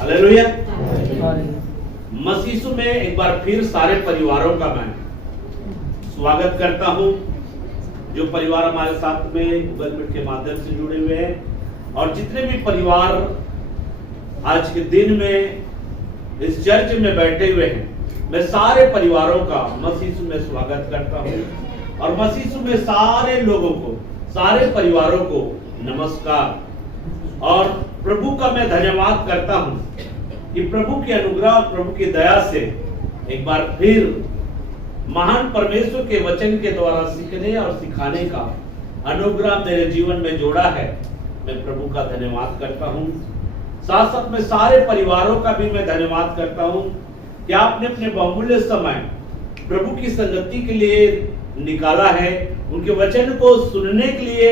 Hallelujah. मसीह में एक बार फिर सारे परिवारों का मैं स्वागत करता हूं, जो परिवार हमारे साथ में गूगल मीट के माध्यम से जुड़े हुए हैं, और जितने भी परिवार आज के दिन में इस चर्च में बैठे हुए हैं, मैं सारे परिवारों का मसीह में स्वागत करता हूं, और मसीह में सारे लोगों को, सारे परिवारों को नमस्कार। और प्रभु का मैं धन्यवाद करता हूं कि प्रभु की अनुग्रह और प्रभु की दया से एक बार फिर महान परमेश्वर के वचन के द्वारा सीखने और सिखाने का अनुग्रह मेरे जीवन में जोड़ा है। मैं प्रभु का धन्यवाद करता हूं। साथ साथ में सारे परिवारों का भी मैं धन्यवाद करता हूं कि आपने अपने बहुमूल्य समय प्रभु की संगति के लिए निकाला है, उनके वचन को सुनने के लिए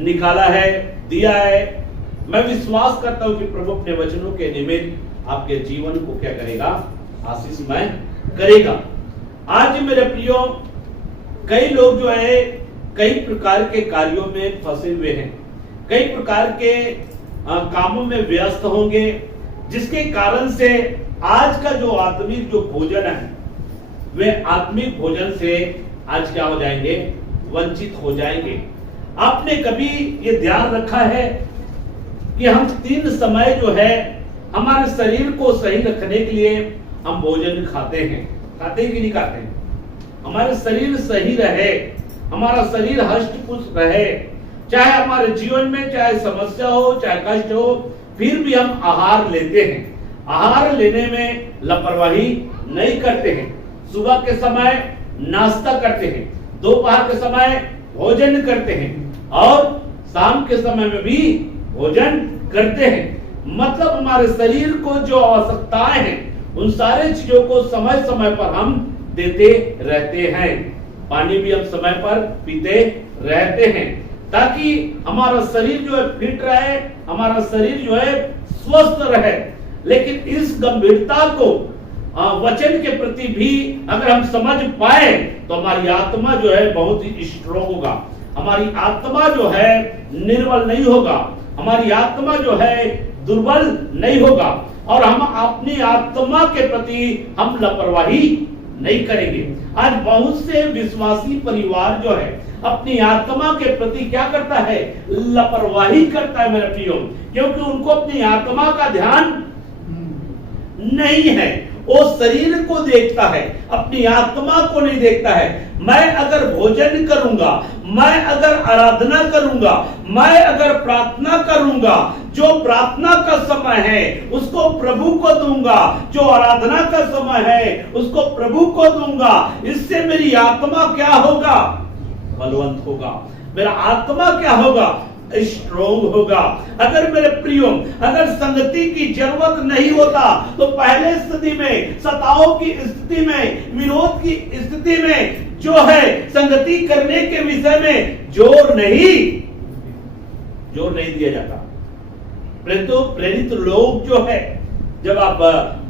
निकाला है, दिया है। मैं विश्वास करता हूं कि प्रभु अपने वचनों के निमित्त आपके जीवन को क्या करेगा, आशीषमय करेगा। आज मेरे प्रियो, कई लोग जो है कई प्रकार के कार्यों में फंसे हुए हैं, कई प्रकार के कामों में व्यस्त होंगे, जिसके कारण से आज का जो आत्मिक जो भोजन है, वे आत्मिक भोजन से आज क्या हो जाएंगे, वंचित हो जाएंगे। आपने कभी ये ध्यान रखा है कि हम 3 समय जो है हमारे शरीर को सही रखने के लिए हम भोजन खाते हैं कि नहीं खाते हैं? हमारे शरीर सही रहे, हमारा शरीर हष्ट पुष्ट रहे, चाहे हमारे जीवन में चाहे समस्या हो, चाहे कष्ट हो, फिर भी हम आहार लेते हैं। आहार लेने में लापरवाही नहीं करते हैं। सुबह के समय नाश्ता करते हैं, दोपहर के समय भोजन करते हैं, और शाम के समय में भी भोजन करते हैं। मतलब हमारे शरीर को जो आवश्यकताएं हैं, उन सारे चीजों को समय समय पर हम देते रहते हैं। पानी भी हम समय पर पीते रहते हैं, ताकि हमारा शरीर जो है फिट रहे, हमारा शरीर जो है स्वस्थ रहे। लेकिन इस गंभीरता को वचन के प्रति भी अगर हम समझ पाए तो हमारी आत्मा जो है बहुत ही स्ट्रॉन्ग होगा, हमारी आत्मा जो है निर्बल नहीं होगा, हमारी आत्मा जो है दुर्बल नहीं होगा, और हम अपनी आत्मा के प्रति हम लापरवाही नहीं करेंगे। आज बहुत से विश्वासी परिवार जो है अपनी आत्मा के प्रति क्या करता है, लापरवाही करता है मेरे प्रियो, क्योंकि उनको अपनी आत्मा का ध्यान नहीं है। वो शरीर को देखता है, अपनी आत्मा को नहीं देखता है। मैं अगर भोजन करूंगा, मैं अगर आराधना करूंगा, मैं अगर प्रार्थना करूंगा, जो प्रार्थना का समय है उसको प्रभु को दूंगा, जो आराधना का समय है उसको प्रभु को दूंगा, इससे मेरी आत्मा क्या होगा, बलवंत होगा, मेरा आत्मा क्या होगा, स्ट्रॉन्ग होगा। अगर मेरे प्रियो, अगर संगति की जरूरत नहीं होता तो पहले स्थिति में, सताओं की स्थिति में, विरोध की स्थिति में जो है संगति करने के विषय में जोर नहीं दिया जाता। परंतु प्रेरित लोग जो है, जब आप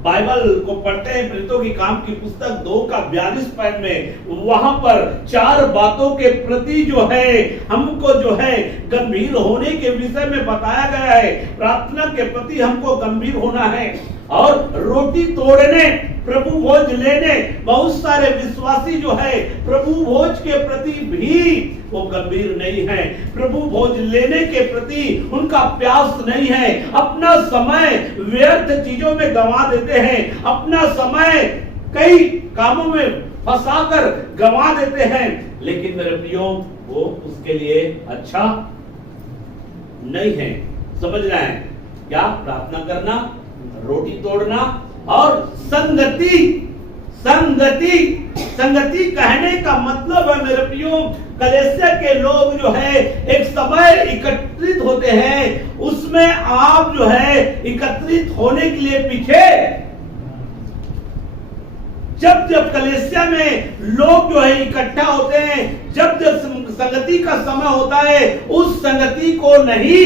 बाइबल को पढ़ते हैं, प्रेरितों की काम की पुस्तक 2 का 42 पद में, वहां पर 4 बातों के प्रति जो है हमको जो है गंभीर होने के विषय में बताया गया है। प्रार्थना के प्रति हमको गंभीर होना है, और रोटी तोड़ने, प्रभु भोज लेने, बहुत सारे विश्वासी जो है प्रभु भोज के प्रति भी वो गंभीर नहीं है, प्रभु भोज लेने के प्रति उनका प्यास नहीं है। अपना समय व्यर्थ चीजों में गंवा देते हैं, अपना समय कई कामों में फंसाकर गंवा देते हैं, लेकिन मेरे प्रियो वो उसके लिए अच्छा नहीं है। समझ रहे हैं क्या? प्रार्थना करना, रोटी तोड़ना और संगति कहने का मतलब है मेरे प्रियो, कलीसिया के लोग जो है एक समय एकत्रित होते हैं, उसमें आप जो है एकत्रित होने के लिए पीछे, जब कलीसिया में लोग जो है इकट्ठा होते हैं, जब संगति का समय होता है, उस संगति को नहीं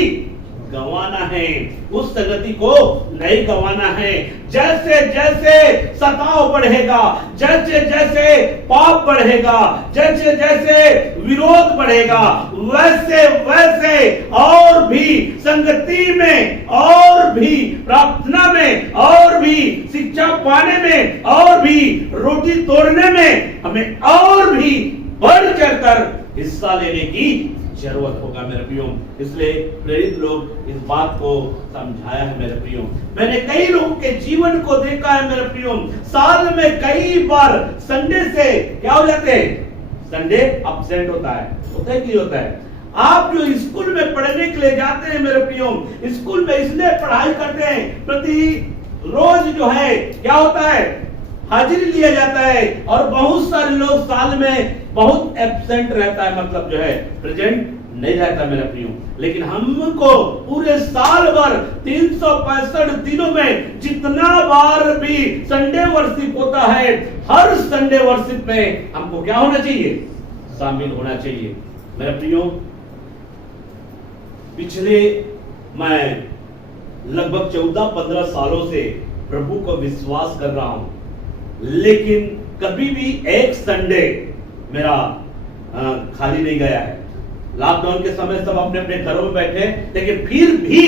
गंवाना है, उस संगति को नहीं गंवाना है। जैसे जैसे सताव बढ़ेगा, जैसे जैसे पाप बढ़ेगा, जैसे जैसे विरोध बढ़ेगा, वैसे वैसे और भी संगति में, और भी प्रार्थना में, और भी शिक्षा पाने में, और भी रोटी तोड़ने में हमें और भी बढ़ चढ़कर हिस्सा लेने की जरूरत होगा मेरे प्रियो। इसलिए प्रेरित लोग इस बात को समझाया है मेरे प्रियो। मैंने कई लोगों के जीवन को देखा है मेरे प्रियो, साल में कई बार संडे से क्या हो जाते हैं, संडे अब्सेंट होता है कि होता है। आप जो स्कूल में पढ़ने के लिए जाते हैं मेरे प्रियो, स्कूल में इसलिए पढ़ाई करते हैं, प्रति रोज जो है क्या होता है, हाजिरी लिया जाता है, और बहुत सारे लोग साल में बहुत एब्सेंट रहता है, मतलब जो है प्रेजेंट नहीं रहता मेरे प्रियो। लेकिन हमको पूरे साल भर 365 दिनों में जितना बार भी संडे वर्शिप होता है, हर संडे वर्शिप में हमको क्या होना चाहिए, शामिल होना चाहिए मेरे प्रियो। पिछले मैं लगभग 14-15 सालों से प्रभु को विश्वास कर रहा हूं, लेकिन कभी भी एक संडे मेरा खाली नहीं गया है। लॉकडाउन के समय सब अपने अपने घरों में बैठे, लेकिन फिर भी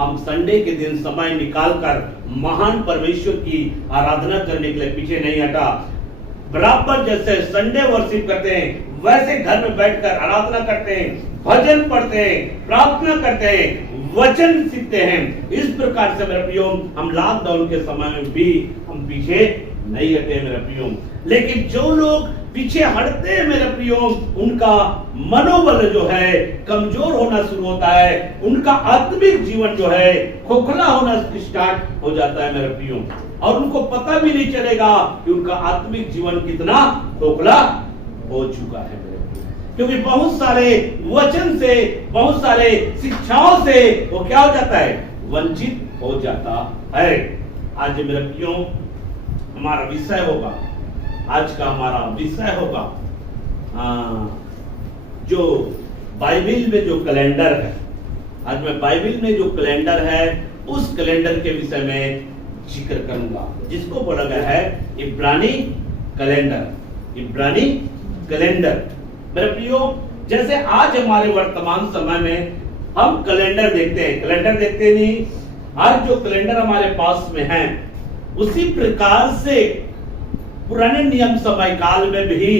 हम संडे के दिन समय निकालकर महान परमेश्वर की आराधना करने के लिए पीछे नहीं हटा। बराबर जैसे संडे वर्शिप करते हैं, वैसे घर में बैठकर आराधना करते हैं, भजन पढ़ते हैं, प्रार्थना करते हैं, वचन सीखते हैं। इस प्रकार से मेरे प्रियो हम लॉकडाउन के समय में भी हम पीछे नहीं हटे मेरे प्रियो। लेकिन जो लोग पीछे हटते हैं मेरे प्रियो, उनका मनोबल जो है कमजोर होना शुरू होता है, उनका आत्मिक जीवन जो है खोखला होना स्टार्ट हो जाता है मेरे प्रियो, और उनको पता भी नहीं चलेगा कि उनका आत्मिक जीवन कितना खोखला हो चुका है मेरे प्रियो। क्योंकि बहुत सारे वचन से, बहुत सारे शिक्षाओं से वो क्या हो जाता है, वंचित हो जाता है। आज मेरे प्रियो हमारा विषय होगा, आज का हमारा विषय होगा जो बाइबल में जो कैलेंडर है। आज मैं बाइबल में जो कैलेंडर है उस कैलेंडर के विषय में जिक्र करूंगा, जिसको बोला गया है इब्रानी कैलेंडर। इब्रानी कैलेंडर मेरे प्रियो, जैसे आज हमारे वर्तमान समय में हम कैलेंडर देखते हैं, कैलेंडर देखते नहीं, आज जो कैलेंडर हमारे पास में है उसी प्रकार से पुराने नियम समय काल में भी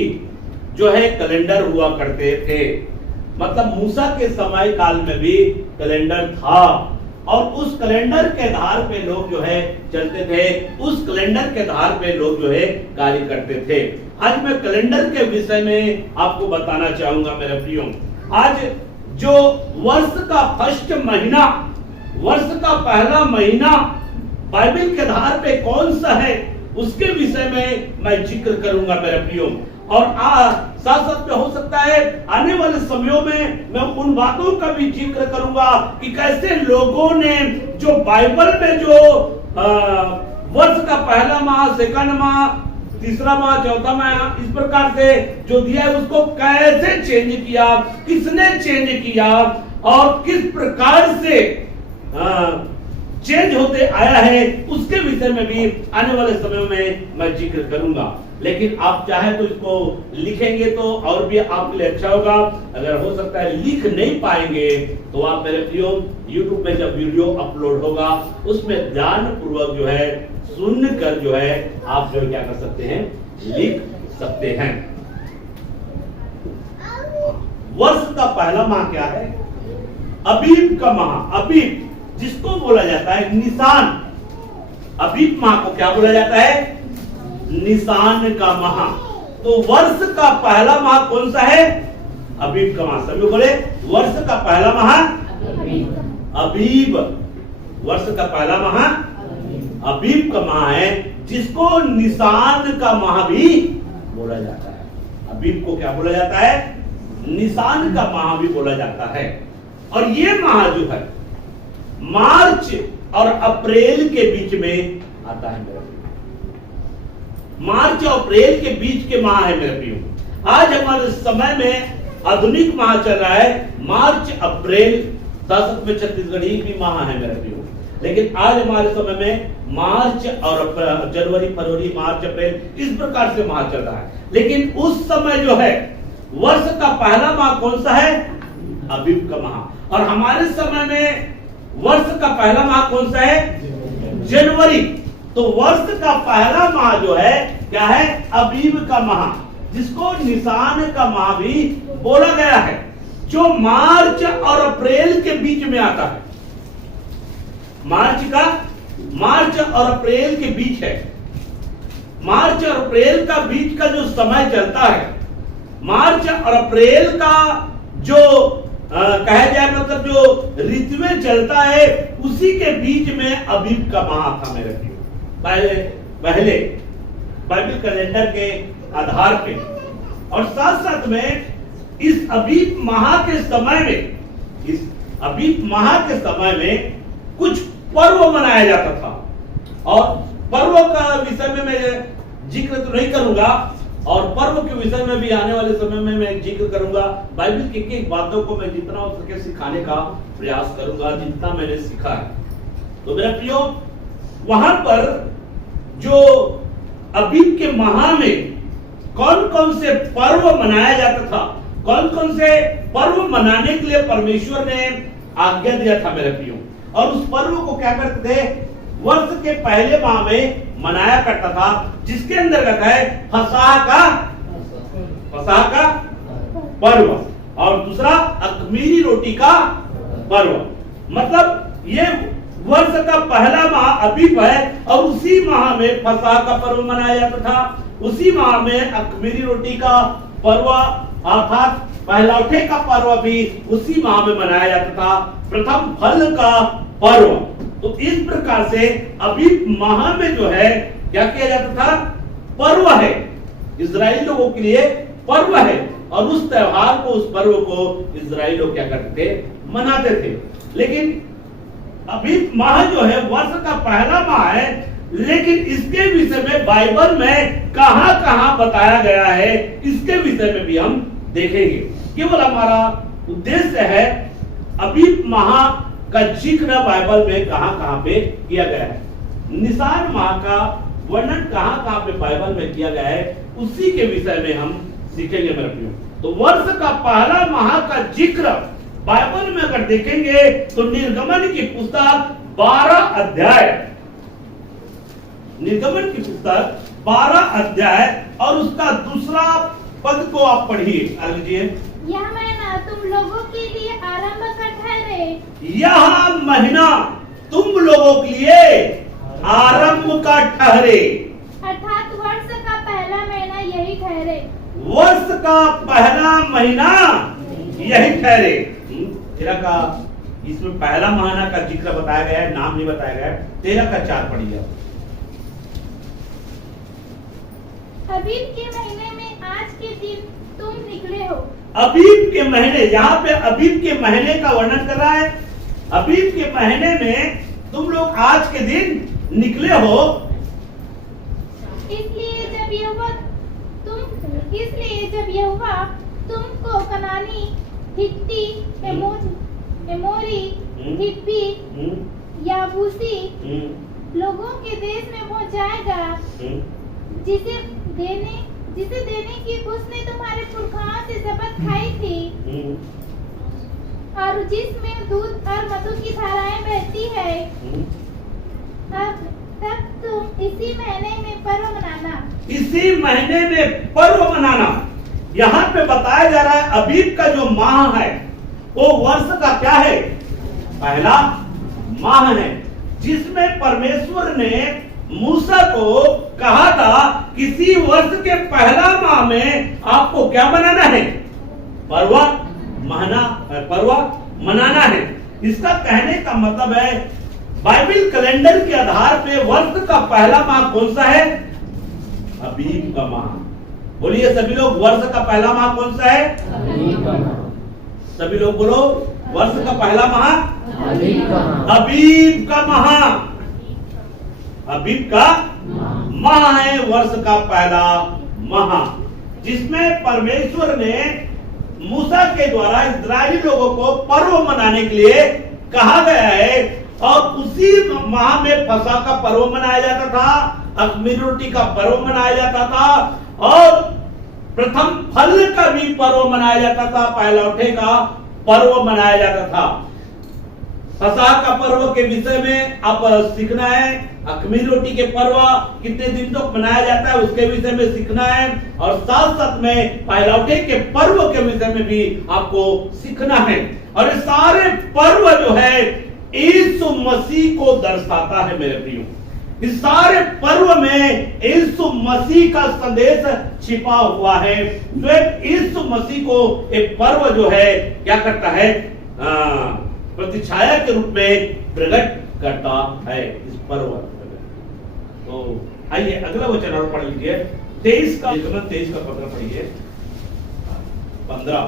जो है कैलेंडर हुआ करते थे। मतलब मूसा के समय काल में भी कैलेंडर था, और उस कैलेंडर के आधार पे लोग जो है चलते थे, उस कैलेंडर के आधार पे लोग जो है कार्य करते थे। आज मैं कैलेंडर के विषय में आपको बताना चाहूंगा मेरे प्रियो। आज जो वर्ष का फर्स्ट महीना, वर्ष का पहला महीना बाइबल के आधार पे कौन सा है, उसके विषय में मैं जिक्र करूंगा मेरे प्रियो। और साथ साथ में हो सकता है आने वाले समयों में मैं उन बातों का भी जिक्र करूंगा कि कैसे लोगों ने जो बाइबल में जो वर्ष का पहला माह, सेकंड माह, तीसरा माह, चौथा माह, इस प्रकार से जो दिया है उसको कैसे चेंज किया, किसने चेंज किया, और किस प्रकार से चेंज होते आया है, उसके विषय में भी आने वाले समय में मैं जिक्र करूंगा। लेकिन आप चाहे तो इसको लिखेंगे तो और भी आपके लिए अच्छा होगा। अगर हो सकता है लिख नहीं पाएंगे तो आप मेरे प्रियो YouTube में जब वीडियो अपलोड होगा उसमें ध्यान पूर्वक जो है सुनकर जो है आप जो क्या कर सकते हैं, लिख सकते हैं। वर्ष का पहला माह क्या है? अबीब का माह। अबीब जिसको बोला जाता है निसान। अबीब माह को क्या बोला जाता है? निसान का माह। तो वर्ष का पहला माह कौन सा है? अबीब का माह। सभी बोले वर्ष का पहला माह अबीब। वर्ष का पहला माह अबीब का माह है, जिसको निसान का माह भी बोला जाता है। अबीब को क्या बोला जाता है? निसान का माह भी बोला जाता है। और ये माह जो है मार्च और अप्रैल के बीच में आता है मेरे प्रियो। मार्च और अप्रैल के बीच के माह है मेरे प्रियो। आज हमारे समय में आधुनिक माह चल रहा है मार्च अप्रैल शासक में छत्तीसगढ़ी भी माह है मेरे प्रियो। लेकिन आज हमारे समय में मार्च और जनवरी, फरवरी, मार्च, अप्रैल इस प्रकार से माह चल रहा है। लेकिन उस समय जो है वर्ष का पहला माह कौन सा है? अबीब का माह। और हमारे समय में वर्ष का पहला माह कौन सा है? जनवरी। तो वर्ष का पहला माह जो है क्या है? अबीब का माह, जिसको निसान का माह भी बोला गया है, जो मार्च और अप्रैल के बीच में आता है। मार्च और अप्रैल के बीच है। मार्च और अप्रैल का बीच का जो समय चलता है, मार्च और अप्रैल का जो कहा जाए मतलब जो ऋतुएं चलता है, उसी के बीच में अबीब का माह था मेरे प्रियो। पहले बाइबल कैलेंडर के आधार पे, और साथ साथ में इस अबीब माह के समय में कुछ पर्व मनाया जाता था। और पर्व का विषय में मैं जिक्र तो नहीं करूंगा, और पर्व के विषय में भी आने वाले समय में मैं जिक्र करूंगा। बाइबल की एक बातों को मैं जितना हो सके सिखाने का प्रयास करूंगा, जितना मैंने सीखा है। तो मेरा प्रियो, वहां पर जो अबीब के माह में कौन कौन से पर्व मनाया जाता था, कौन कौन से पर्व मनाने के लिए परमेश्वर ने आज्ञा दिया था मेरे प्रियो, और उस पर्व को क्या करते थे? वर्ष के पहले माह में मनाया करता था, जिसके अंतर्गत है फसह का पर्व, और दूसरा अख़मीरी रोटी का पर्व। मतलब ये वर्ष का पहला माह अबीब है, और उसी माह में फसह का पर्व मनाया जाता था, उसी माह में अख़मीरी रोटी का पर्व अर्थात पहलौठे का पर्व भी उसी माह में मनाया जाता था, प्रथम फल का पर्व। तो इस प्रकार से अबीब माह में जो है क्या किया जाता था? पर्व है, इजराइली लोगों के लिए पर्व है, और उस त्योहार को, उस पर्व को इजराइली लोग क्या करते थे? मनाते थे। लेकिन अबीब माह जो है वर्ष का पहला माह है, लेकिन इसके विषय में बाइबल में कहां-कहां बताया गया है, इसके विषय में भी हम देखेंगे। केवल हमारा उद्देश्य है अबीब माह का जिक्र बाइबल में कहां-कहां पे किया गया है, निसान माह का वर्णन कहां-कहां पे बाइबल में किया गया है, उसी के विषय में हम सीखेंगे मेरे प्रियो। तो वर्ष का पहला माह का जिक्र बाइबल में अगर देखेंगे तो निर्गमन की पुस्तक 12 अध्याय, निर्गमन की पुस्तक 12 अध्याय और उसका दूसरा पद को आप पढ़िए। लीजिए, यह महीना तुम लोगों के लिए आरंभ का ठहरे। यह महीना तुम लोगों के लिए आरंभ का ठहरे, अर्थात वर्ष का पहला महीना यही ठहरे। वर्ष का पहला महीना यही ठहरे। तेरा का इसमें पहला महीना का जिक्र बताया गया है, नाम नहीं बताया गया है। 13 का 4 पढ़िए। अबीब के महीने में आज के दिन तुम निकले हो। अबीब के महीने, यहाँ पे अबीब के महीने का वर्णन कर रहा है। अबीब के महीने में तुम लोग आज के दिन निकले हो, इसलिए जब यहोवा तुमको कनानी, हित्ती, एमोरी, हिब्बी, याबूसी लोगों के देश में पहुंचाएगा, जिसे देने की उसने तुम्हारे पुरखाओं से शपथ खाई थी, और जिसमें दूध और मधु की धाराएं बहती है। तब तुम इसी महीने में पर्व मनाना। इसी महीने में पर्व मनाना। यहाँ पे बताया जा रहा है अबीब का जो माह है वो वर्ष का क्या है? पहला माह है, जिसमें परमेश्वर ने मूसा को कहा था किसी वर्ष के पहला माह में आपको क्या बनाना है? पर्व मनाना है। इसका कहने का मतलब है बाइबल कैलेंडर के आधार पे वर्ष का पहला माह कौन सा है? अबीब का माह। बोलिए सभी लोग, वर्ष का पहला माह कौन सा है? अबीब का माह। सभी लोग बोलो, वर्ष का पहला माह अबीब का माह। अबीब का माह, अबीब का माह है वर्ष का पहला माह, जिसमें परमेश्वर ने मूसा के द्वारा इस्राएली लोगों को पर्व मनाने के लिए कहा गया है। और उसी माह में फसह का पर्व मनाया जाता था, अख़मीरी रोटी का पर्व मनाया जाता था और प्रथम फल का भी पर्व मनाया जाता था, पहलौठे का पर्व मनाया जाता था। फसह का पर्व के विषय में आप सीखना है, अख़मीरी रोटी के पर्व कितने दिन तक मनाया जाता है उसके विषय में सीखना है और साथ साथ में पहलौठे के पर्व के विषय में भी आपको सीखना है। और ये सारे पर्व जो है यीशु मसीह को दर्शाता है मेरे प्रियो। इस सारे पर्व में यीशु मसीह का संदेश छिपा हुआ है। स्वयं यीशु मसीह को एक पर्व जो है क्या करता है, प्रतिछाया के रूप में प्रकट करता है इस पर्व। तो आइए अगला वचन और पढ़ लीजिए, 23 का 15 पढ़िए। 15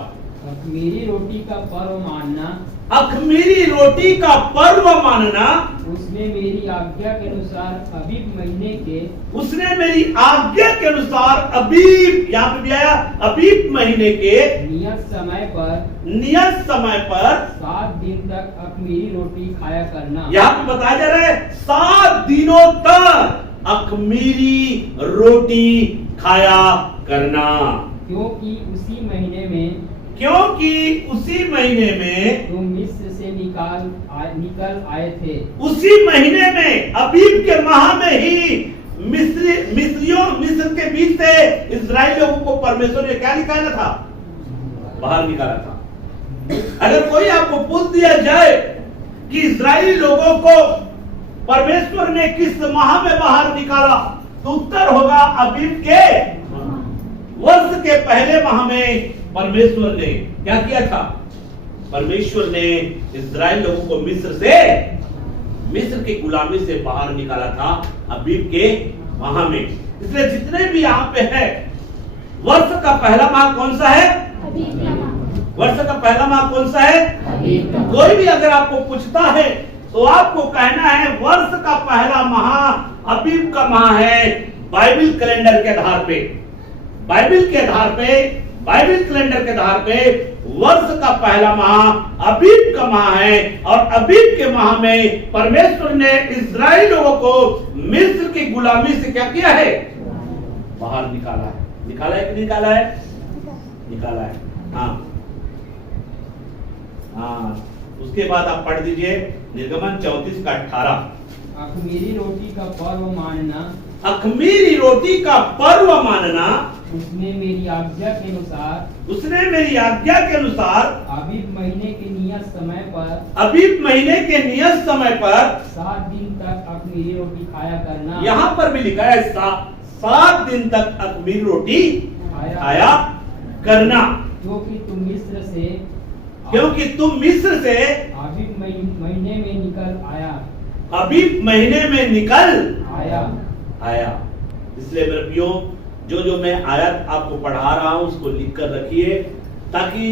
अख़मीरी रोटी का पर्व मानना, अख़मीरी रोटी का पर्व मानना, उसने मेरी आज्ञा के अनुसार अबीब महीने के, उसने मेरी आज्ञा के अनुसार अबीब, यहाँ पे भी आया अबीब महीने के नियत समय पर 7 दिन तक अख़मीरी रोटी खाया करना। यहाँ पे बताया जा रहा है 7 दिनों तक अख़मीरी रोटी खाया करना, क्योंकि उसी महीने में तुम मिस्र से निकल आए थे। उसी महीने में अबीब के माह में ही मिस्र के बीच से इस्राएल लोगों को परमेश्वर ने क्या निकाला था, बाहर निकाला था। अगर कोई आपको पूछ दिया जाए कि इस्राएली लोगों को परमेश्वर ने किस माह में बाहर निकाला, तो उत्तर होगा अबीब के वर्ष के पहले माह में परमेश्वर ने क्या किया था, परमेश्वर ने इस्राएल लोगों को मिस्र की गुलामी से बाहर निकाला था अबीब के माह में। इसलिए जितने भी यहाँ पे है, वर्ष का पहला माह कौन सा है, वर्ष का पहला माह कौन सा है, कोई भी अगर आपको पूछता है तो आपको कहना है वर्ष का पहला माह अबीब का माह है। बाइबल कैलेंडर के आधार पे, बाइबल कैलेंडर के आधार पे वर्ष का पहला माह अबीब का माह है। और अबीब के माह में परमेश्वर ने इस्राएल लोगों को मिस्र की गुलामी से क्या किया है, बाहर निकाला है। निकाला है कि निकाला है, निकाला है। हाँ, उसके बाद आप पढ़ दीजिए निर्गमन 34 का 18। अख़मीरी रोटी का पर्व मानना, अख़मीरी रोटी का पर्व मानना, उसने मेरी आज्ञा के अनुसार अबीब महीने के नियत समय पर 7 दिन तक अख़मीरी रोटी खाया करना। यहाँ पर भी लिखा है 7 दिन तक अख़मीरी रोटी खाया करना, क्योंकि तुम मिस्र से अबीब महीने में निकल आया, अबीब महीने में निकल आया। इसलिए मेरे प्रियो, जो मैं आयत आपको पढ़ा रहा हूं उसको लिख कर रखिए, ताकि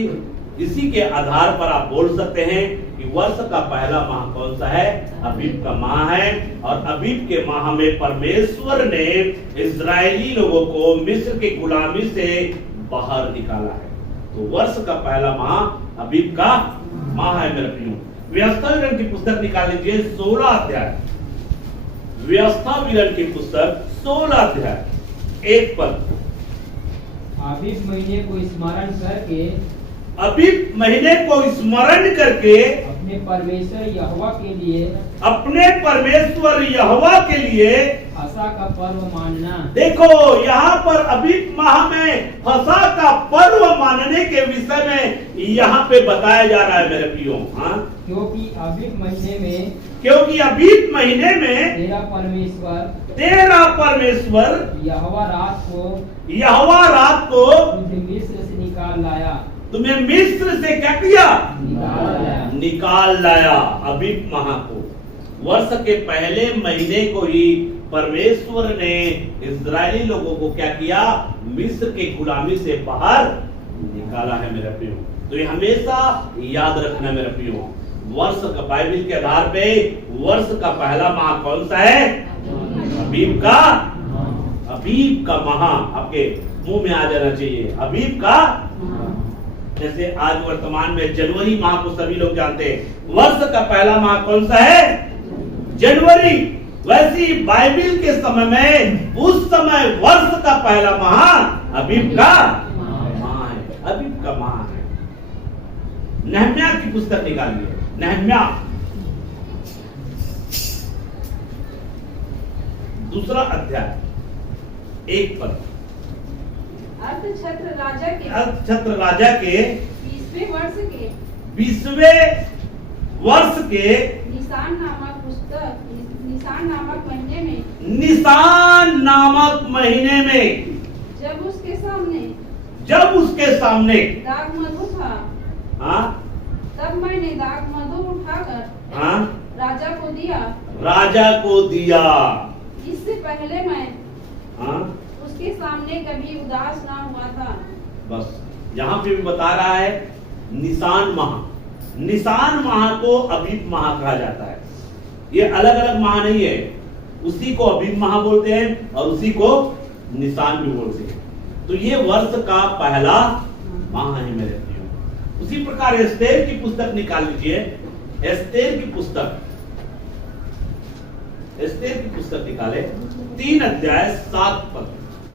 इसी के आधार पर आप बोल सकते हैं कि वर्ष का पहला माह कौन सा है, अबीब का माह है। और अबीब के माह में परमेश्वर ने इस्राएली लोगों को मिस्र की गुलामी से बाहर निकाला है। तो वर्ष का पहला माह अबीब का माह है मेरे प्रियो। व्यवस्था विवरण की पुस्तक निकाल लीजिए 16 अध्याय, व्यवस्था विवरण की पुस्तक 16 अध्याय 1 पद। अबीब महीने को स्मरण करके, अबीब महीने को स्मरण करके अपने परमेश्वर यहोवा के लिए फसह का पर्व मानना। देखो यहाँ पर अबीब माह में फसह का पर्व मानने के विषय में यहाँ पे बताया जा रहा है मेरे प्रियो। हाँ, क्योंकि अबीब महीने में तेरा परमेश्वर यहोवा रात को तुम्हें मिस्र से निकाल लाया, तुम्हें मिस्र से क्या किया, निकाल लाया। अबीब माह को, वर्ष के पहले महीने को ही परमेश्वर ने इस्राएली लोगों को क्या किया, मिस्र की गुलामी से बाहर निकाला है मेरे प्रियो। तो ये हमेशा याद रखना मेरे प्रियो। वर्ष का, बाइबल के आधार पे वर्ष का पहला माह कौन सा है, अबीब का माह। आपके मुंह में आ जाना चाहिए, अबीब का जैसे आज वर्तमान में जनवरी माह को सभी लोग जानते हैं, वर्ष का पहला माह कौन सा है? जनवरी। वैसी बाइबिल के समय में उस समय वर्ष का पहला माह अबीब का माह है, अबीब का माह है। नहम्याह की पुस्तक निकालिए, नहम्याह दूसरा अध्याय 1 पद। अर्थछत्र राजा के अर्थछत्र राजा के 20वें वर्ष के 20वें वर्ष के निसान नामक पुस्तक निसान नामक महीने में निसान नामक महीने में जब उसके सामने दाग मधु था, हाँ, तब मैंने दाग मधु उठाकर हाँ, राजा को दिया। इससे पहले मैं हाँ, उसके सामने कभी उदास ना हुआ था। बस यहाँ पे भी बता रहा है निसान माह। निसान माह को अबीब माह कहा जाता है। ये अलग अलग माह नहीं है, उसी को अबीब माह बोलते हैं और उसी को निसान भी बोलते हैं। तो ये वर्ष का पहला माह है मेरे प्रियो। उसी प्रकार एस्तेर की पुस्तक निकाल लीजिए, एस्तेर की पुस्तक, एस्तेर की पुस्तक निकाले 3 अध्याय 7 पद।